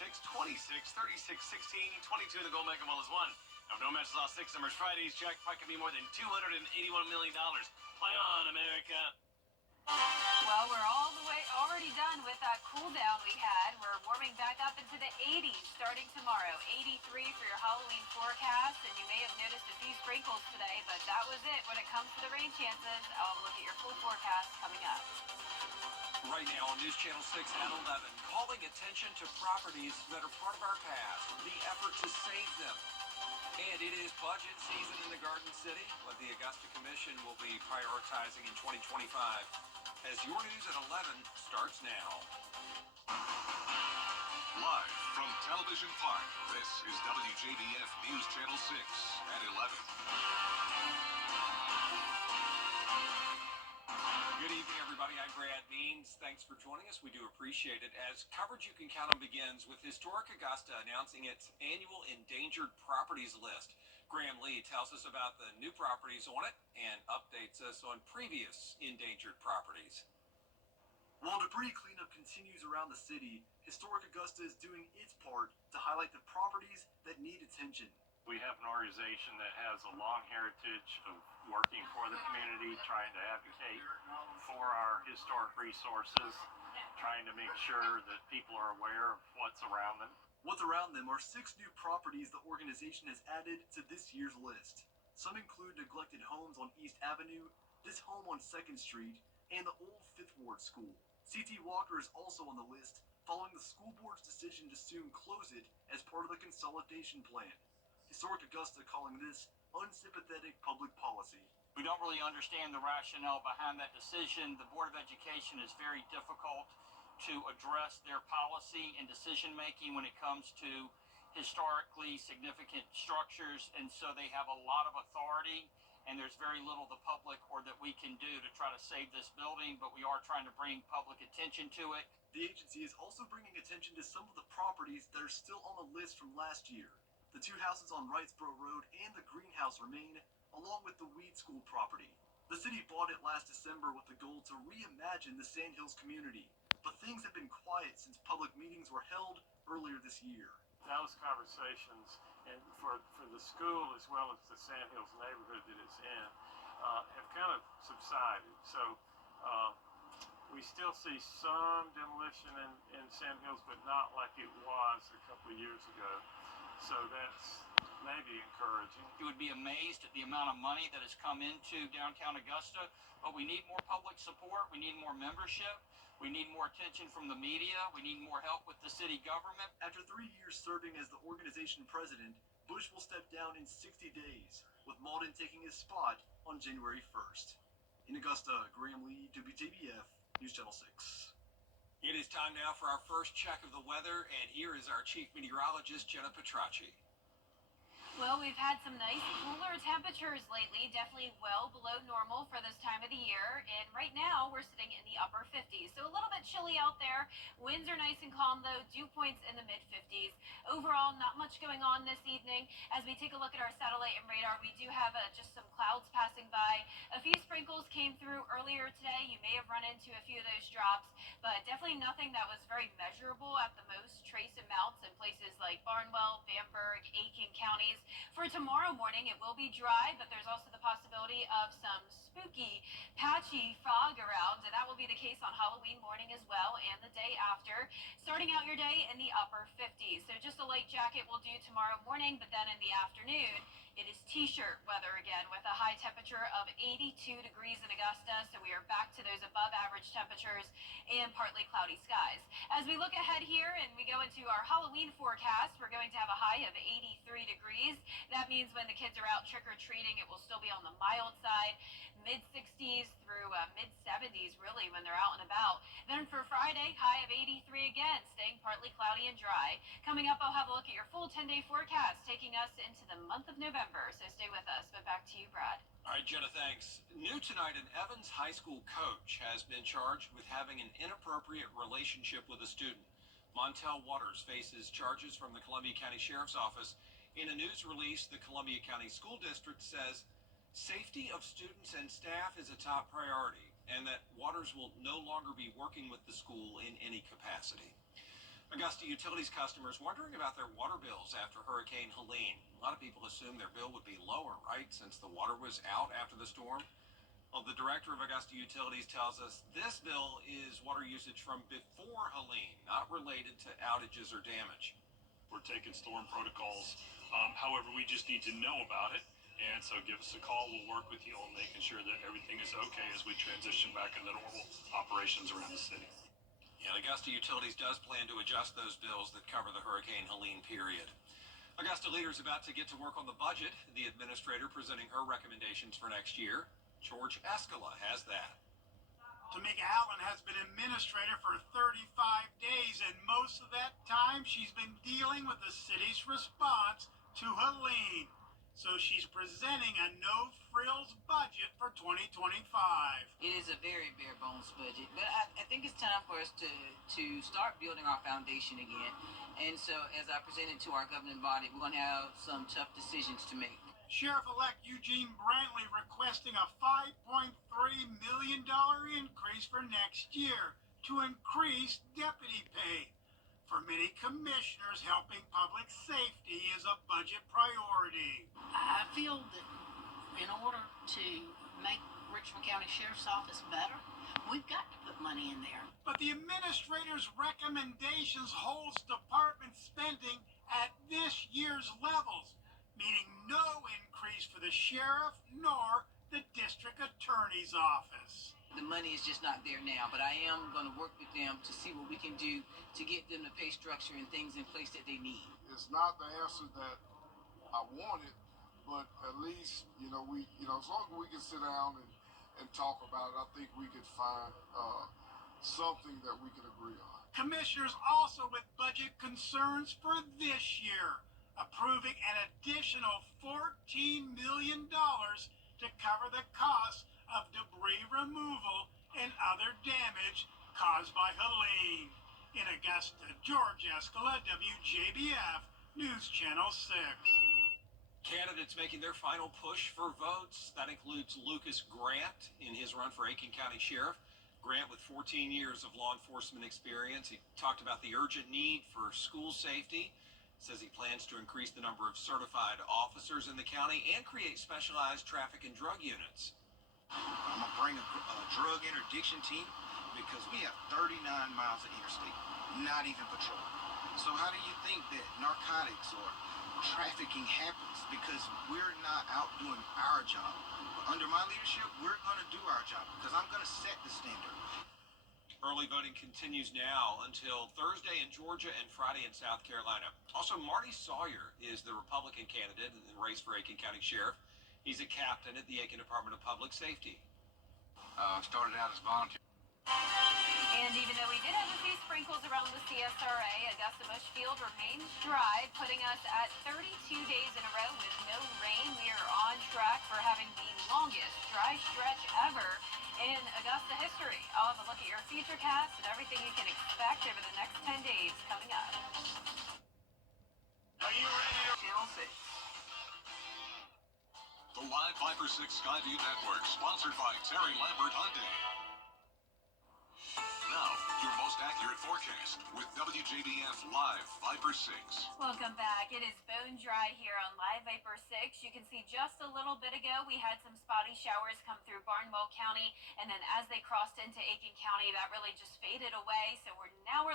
26, 36, 16, 22 in the gold mega multis one. Now, no matches lost 6 numbers Fridays. Jackpot can be more than $281 million. Play on, America. Well, we're all the way already done with that cool down we had. We're warming back up into the 80s starting tomorrow. 83 for your Halloween forecast, and you may have noticed a few sprinkles today, but that was it when it comes to the rain chances. I'll look at your full forecast coming up. Right now on News Channel 6 at 11, calling attention to properties that are part of our past, the effort to save them. And it is budget season in the Garden City, what the Augusta Commission will be prioritizing in 2025. As your news at 11 starts now. Live from Television Park, this is WJBF News Channel 6 at 11. Good evening, everybody. I'm Brad Means. Thanks for joining us. We do appreciate it. As coverage you can count on begins with Historic Augusta announcing its annual endangered properties list. Graham Lee tells us about the new properties on it and updates us on previous endangered properties. While debris cleanup continues around the city, Historic Augusta is doing its part to highlight the properties that need attention. We have an organization that has a long heritage of working for the community, trying to advocate for our historic resources, trying to make sure that people are aware of what's around them. What's around them are 6 new properties the organization has added to this year's list. Some include neglected homes on East Avenue, this home on 2nd Street, and the old 5th Ward School. C.T. Walker is also on the list, following the school board's decision to soon close it as part of the consolidation plan. Historic Augusta calling this unsympathetic public policy. We don't really understand the rationale behind that decision. The Board of Education is very difficult to address their policy and decision making when it comes to historically significant structures, and so they have a lot of authority, and there's very little the public or that we can do to try to save this building, but we are trying to bring public attention to it. The agency is also bringing attention to some of the properties that are still on the list from last year. The 2 houses on Wrightsboro Road and the greenhouse remain, along with the Weed School property. The city bought it last December with the goal to reimagine the Sandhills community, but things have been quiet since public meetings were held earlier this year. Those conversations, and for the school as well as the Sandhills neighborhood that it's in, have kind of subsided. So we still see some demolition in Sandhills, but not like it was a couple of years ago. So that's maybe encouraging. You would be amazed at the amount of money that has come into downtown Augusta, but we need more public support. We need more membership. We need more attention from the media. We need more help with the city government. After 3 years serving as the organization president, Bush will step down in 60 days, with Malden taking his spot on January 1st. In Augusta, Graham Lee, WJBF, News Channel 6. It is time now for our first check of the weather, and here is our chief meteorologist, Jenna Petracci. Well, we've had some nice cooler temperatures lately, definitely well below normal for this time of the year. And right now we're sitting in the upper 50s, so a little bit chilly out there. Winds are nice and calm though, dew points in the mid 50s. Overall, not much going on this evening. As we take a look at our satellite and radar, we do have just some clouds passing by. A few sprinkles came through earlier today. You may have run into a few of those drops, but definitely nothing that was very measurable. At the most, trace amounts in places like Barnwell, Bamberg, Aiken counties. For tomorrow morning, it will be dry, but there's also the possibility of some spooky, patchy fog around, and that will be the case on Halloween morning as well and the day after. Starting out your day in the upper 50s. So just a light jacket will do tomorrow morning, but then in the afternoon, it is t-shirt weather again with a high temperature of 82 degrees in Augusta. So we are back to those above average temperatures and partly cloudy skies. As we look ahead here and we go into our Halloween forecast, we're going to have a high of 83 degrees. That means when the kids are out trick-or-treating, it will still be on the mild side, mid-60s through mid-70s really when they're out and about. Then for Friday, high of 83 again, staying partly cloudy and dry. Coming up, I'll have a look at your full 10-day forecast, taking us into the month of November. So stay with us, but back to you, Brad. All right, Jenna, thanks. New tonight, an Evans High School coach has been charged with having an inappropriate relationship with a student. Montel Waters faces charges from the Columbia County Sheriff's Office. In a news release, the Columbia County School District says safety of students and staff is a top priority and that Waters will no longer be working with the school in any capacity. Augusta Utilities customers wondering about their water bills after Hurricane Helene. A lot of people assumed their bill would be lower, right, since the water was out after the storm. Well, the director of Augusta Utilities tells us this bill is water usage from before Helene, not related to outages or damage. We're taking storm protocols. However, we just need to know about it. And so give us a call. We'll work with you on making sure that everything is okay as we transition back into normal operations around the city. And Augusta Utilities does plan to adjust those bills that cover the Hurricane Helene period. Augusta leaders about to get to work on the budget. The administrator presenting her recommendations for next year. George Escala has that. Tamika Allen has been administrator for 35 days, and most of that time she's been dealing with the city's response to Helene. So she's presenting a no-frills budget for 2025. It is a very bare bones budget, but I think it's time for us to start building our foundation again. And so as I present it to our governing body, we're going to have some tough decisions to make. Sheriff-elect Eugene Brantley requesting a $5.3 million increase for next year to increase deputy pay. For many commissioners, helping public safety is a budget priority. I feel that in order to make Richmond County Sheriff's Office better, we've got to put money in there. But the administrator's recommendations holds department spending at this year's levels, meaning no increase for the sheriff nor the district attorney's office. The money is just not there now, but I am going to work with them to see what we can do to get them the pay structure and things in place that they need. It's not the answer that I wanted, but at least, as long as we can sit down and talk about it, I think we could find something that we can agree on. Commissioners also with budget concerns for this year, approving an additional $14 million to cover the cost of debris removal and other damage caused by Helene. In Augusta, George Escala, WJBF, News Channel 6. Candidates making their final push for votes. That includes Lucas Grant in his run for Aiken County Sheriff. Grant with 14 years of law enforcement experience. He talked about the urgent need for school safety. Says he plans to increase the number of certified officers in the county and create specialized traffic and drug units. I'm going to bring a drug interdiction team because we have 39 miles of interstate, not even patrol. So how do you think that narcotics or trafficking happens? Because we're not out doing our job. But under my leadership, we're going to do our job because I'm going to set the standard. Early voting continues now until Thursday in Georgia and Friday in South Carolina. Also, Marty Sawyer is the Republican candidate in the race for Aiken County Sheriff. He's a captain at the Aiken Department of Public Safety. Started out as volunteer. And even though we did have a few sprinkles around the CSRA, Augusta Bush Field remains dry, putting us at 32 days in a row with no rain. We are on track for having the longest dry stretch ever in Augusta history. I'll have a look at your futurecast and everything you can expect over the next 10 days coming up. Are you ready to Channel 6. The Live Viper 6 Skyview Network, sponsored by Terry Lambert Hyundai. Now, your most accurate forecast with WJBF Live Viper 6. Welcome back. It is bone dry here on Live Viper 6. You can see just a little bit ago we had some spotty showers come through Barnwell County, and then as they crossed into Aiken County, that really just faded away. So we're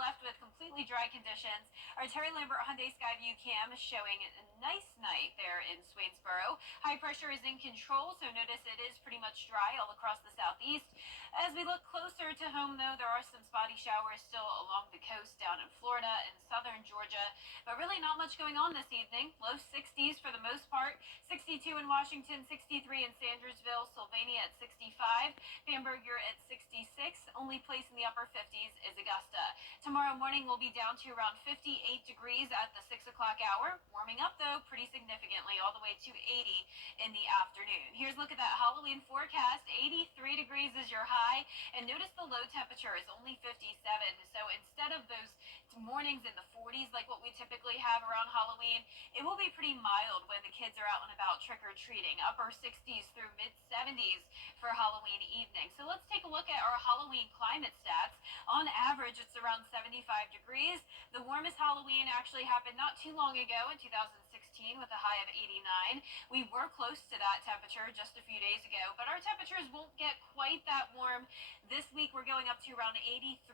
left with completely dry conditions. Our Terry Lambert Hyundai Skyview cam is showing a nice night there in Swainsboro. High pressure is in control, so notice it is pretty much dry all across the southeast. As we look closer to home, though, there are some spotty showers still along the coast down in Florida and southern Georgia, but really not much going on this evening. Low 60s for the most part. 62 in Washington, 63 in Sandersville, Sylvania at 65, Bamberg you're at 66. Only place in the upper 50s is Augusta. Tomorrow morning we'll be down to around 58 degrees at the 6 o'clock hour. Warming up, though, pretty significantly all the way to 80 in the afternoon. Here's a look at that Halloween forecast. 83 degrees is your high, and notice the low temperature is only 57. So instead of those mornings in the 40s like what we typically typically have around Halloween, it will be pretty mild when the kids are out and about trick-or-treating. Upper 60s through mid-70s for Halloween evening. So let's take a look at our Halloween climate stats. On average, it's around 75 degrees. The warmest Halloween actually happened not too long ago in 2016 with a high of 89. We were close to that temperature just a few days ago, but our temperatures won't get quite that warm. This week we're going up to around 83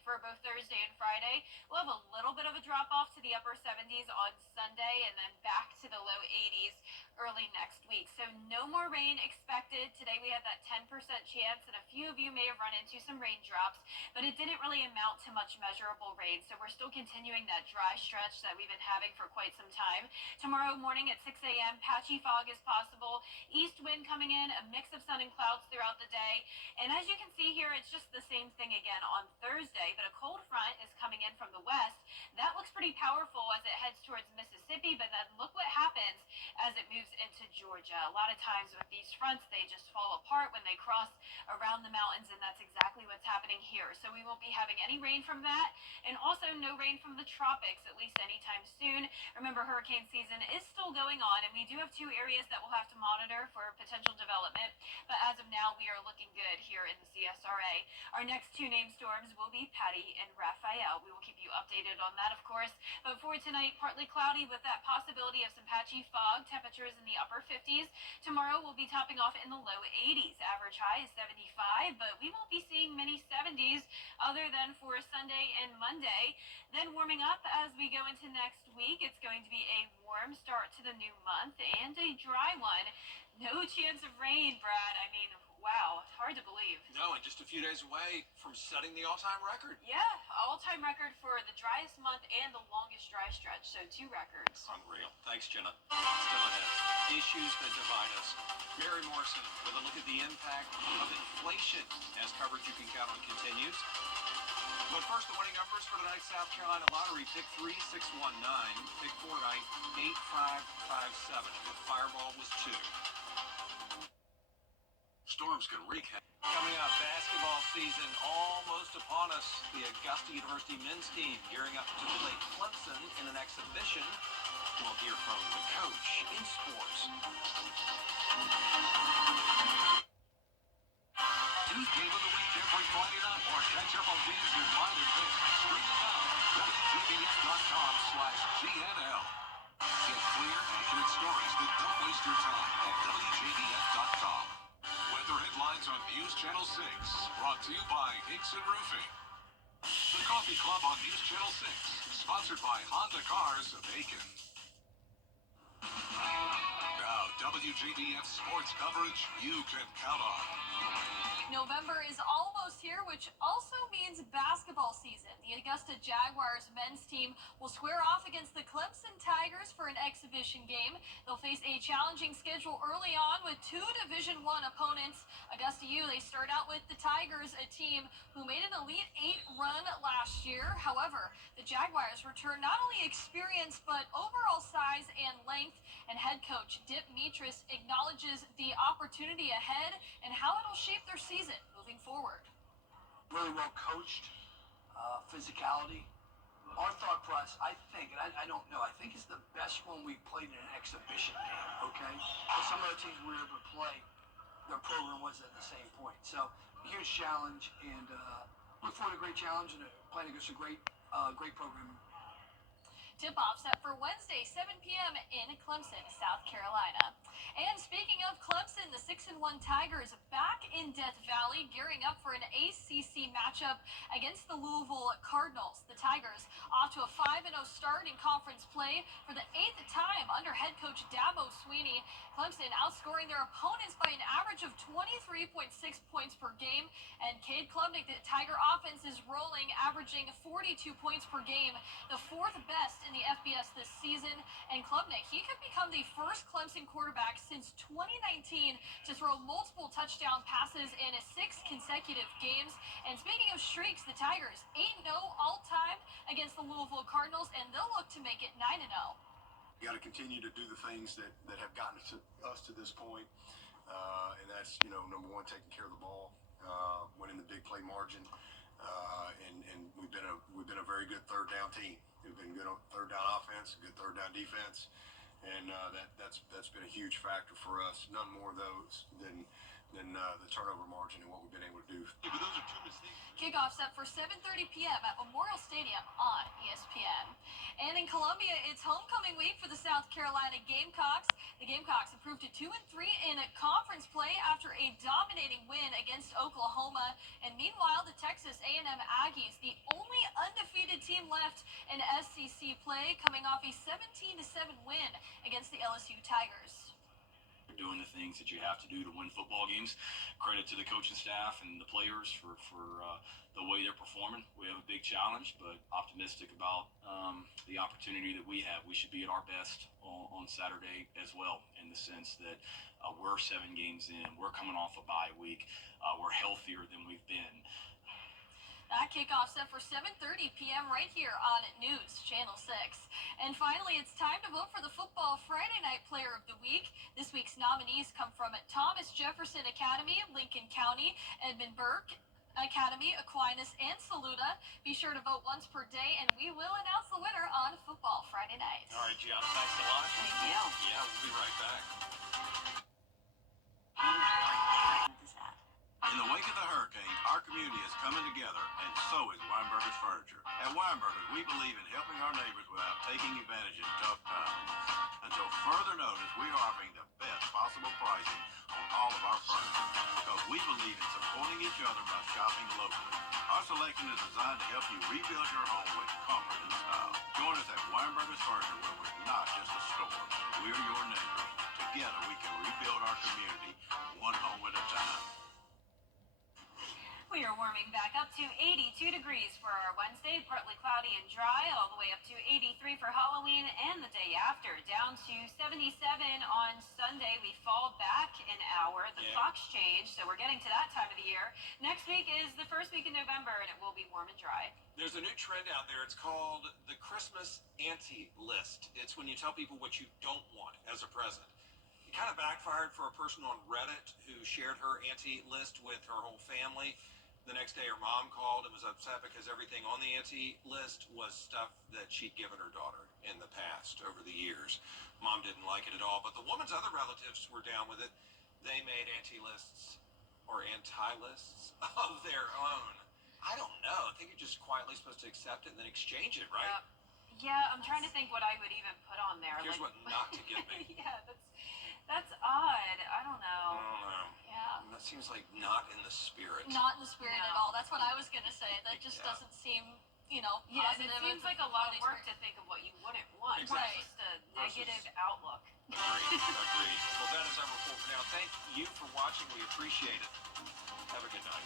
for both Thursday and Friday. We'll have a little bit of a drop off to the upper 70s on Sunday and then back to the low 80s early next week. So no more rain expected. Today we had that 10% chance, and a few of you may have run into some raindrops, but it didn't really amount to much measurable rain. So we're still continuing that dry stretch that we've been having for quite some time. Tomorrow morning at 6 a.m., patchy fog is possible. East wind coming in, a mix of sun and clouds throughout the day. And as you can see here, it's just the same thing again on Thursday, but a cold front is coming in from the west. That looks pretty powerful as it heads towards Mississippi, but then look what happens as it moves into Georgia. A lot of times with these fronts, they just fall apart when they cross around the mountains, and that's exactly what's happening here. So we won't be having any rain from that, and also no rain from the tropics, at least anytime soon. Remember, hurricane season is still going on, and we do have 2 areas that we'll have to monitor for potential development, but as of now, we are looking good here in the CSRA. Our next 2 named storms will be Patty and Raphael. We will keep you updated on that, of course. But for tonight, partly cloudy with that possibility of some patchy fog. Temperatures in the upper 50s. Tomorrow we'll be topping off in the low 80s. Average high is 75, but we won't be seeing many 70s other than for Sunday and Monday. Then warming up as we go into next week. It's going to be a warm start to the new month and a dry one. No chance of rain, Brad. I mean, wow, hard to believe. No, and just a few days away from setting the all-time record. Yeah, all-time record for the driest month and the longest dry stretch, so 2 records. Unreal. Thanks, Jenna. Still ahead. Issues that divide us. Mary Morrison with a look at the impact of inflation as coverage you can count on continues. But first, the winning numbers for tonight's South Carolina Lottery. Pick 3, 6, 1, 9. Pick 4 tonight, 8, 5, 5, 7. And the fireball was 2. Storms can wreak havoc. Coming up, basketball season almost upon us. The Augusta University men's team gearing up to play Clemson in an exhibition. We'll hear from the coach in sports. News game of the week every Friday night. Or catch up on these reminded picks. Streaming now. WJBF.com/GNL. Get clear, accurate stories that don't waste your time at WJBF.com. Weather headlines on News Channel 6. Brought to you by Hickson Roofing. The Coffee Club on News Channel 6. Sponsored by Honda Cars of Aiken. Now, WJBF sports coverage you can count on. November is almost here, which also means basketball season. The Augusta Jaguars men's team will square off against the Clemson Tigers for an exhibition game. They'll face a challenging schedule early on with 2 Division I opponents. Augusta U, they start out with the Tigers, a team who made an Elite 8 run last year. However, the Jaguars return not only experience, but overall size and length. And head coach Dip Mitris acknowledges the opportunity ahead and how it'll shape their season moving forward. Really well coached, physicality. Our thought process, I think, and I don't know, I think it's the best one we played in an exhibition game, okay? But some other teams we were able to play, their program wasn't at the same point. So, huge challenge, and look forward to a great challenge and playing against a great program. Tip-off set for Wednesday, 7 p.m. in Clemson, South Carolina. And speaking of Clemson, the 6-1 Tigers back in Death Valley, gearing up for an ACC matchup against the Louisville Cardinals. The Tigers off to a 5-0 start in conference play for the 8th time under head coach Dabo Swinney. Clemson outscoring their opponents by an average of 23.6 points per game. And Cade Klubnik, the Tiger offense, is rolling, averaging 42 points per game, the 4th best in the FBS this season. And Klubnik, he could become the first Clemson quarterback since 2019 to throw multiple touchdown passes in 6 consecutive games. And speaking of streaks, the Tigers 8-0 all-time against the Louisville Cardinals, and they'll look to make it 9-0. You got to continue to do the things that have gotten us to this point, and that's, number one, taking care of the ball, winning the big play margin, and we've been a very good third down team. We've been good on third down offense. offense, good third down defense, and that's been a huge factor for us. None more of those than the turnover margin and what we've been able to do. Yeah, but those are two mistakes. Kickoff set for 7:30 p.m. at Memorial Stadium on ESPN. And in Columbia, it's homecoming week for the South Carolina Gamecocks. The Gamecocks improved to 2-3 in conference play after a dominating win against Oklahoma. And meanwhile, the Texas A&M Aggies, the only undefeated team left in SEC play, coming off a 17-7 win against the LSU Tigers. Doing the things that you have to do to win football games. Credit to the coaching staff and the players for the way they're performing. We have a big challenge, but optimistic about the opportunity that we have. We should be at our best on Saturday as well, in the sense that we're 7 games in. We're coming off a bye week. We're healthier than we've been. That kickoff set for 7:30 p.m. right here on News Channel 6. And finally, it's time to vote for the Football Friday Night Player of the Week. This week's nominees come from Thomas Jefferson Academy, Lincoln County, Edmund Burke Academy, Aquinas, and Saluda. Be sure to vote once per day, and we will announce the winner on Football Friday night. All right, Gianna, thanks a lot. Thank you. Yeah, we'll be right back. In the wake of the hurricane, our community is coming together, and so is Weinberger's Furniture. At Weinberger's, we believe in helping our neighbors without taking advantage in tough times. Until further notice, we are offering the best possible pricing on all of our furniture, because we believe in supporting each other by shopping locally. Our selection is designed to help you rebuild your home with comfort and style. Join us at Weinberger's Furniture, where we're not just a store. We're your neighbors. Together, we can rebuild our community one home at a time. We are warming back up to 82 degrees for our Wednesday, partly cloudy and dry, all the way up to 83 for Halloween and the day after, down to 77 on Sunday. We fall back an hour. The clocks change, so we're getting to that time of the year. Next week is the first week in November, and it will be warm and dry. There's a new trend out there. It's called the Christmas Ante List. It's when you tell people what you don't want as a present. It kind of backfired for a person on Reddit who shared her ante list with her whole family. The next day, her mom called and was upset because everything on the ante list was stuff that she'd given her daughter in the past over the years. Mom didn't like it at all, but the woman's other relatives were down with it. They made ante lists or anti-lists of their own. I don't know. I think you're just quietly supposed to accept it and then exchange it, right? Yeah, I'm trying to think what I would even put on there. Here's what not to give me. Yeah, that's odd. I don't know. I don't know. Yeah. That seems like not in the spirit. Not in the spirit at all. That's what I was going to say. That just doesn't seem, Yeah, positive. it seems like a lot of work to think of what you wouldn't want. Exactly. It's just a negative outlook. Agreed. Agreed. Well, that is our report for now. Thank you for watching. We appreciate it. Have a good night.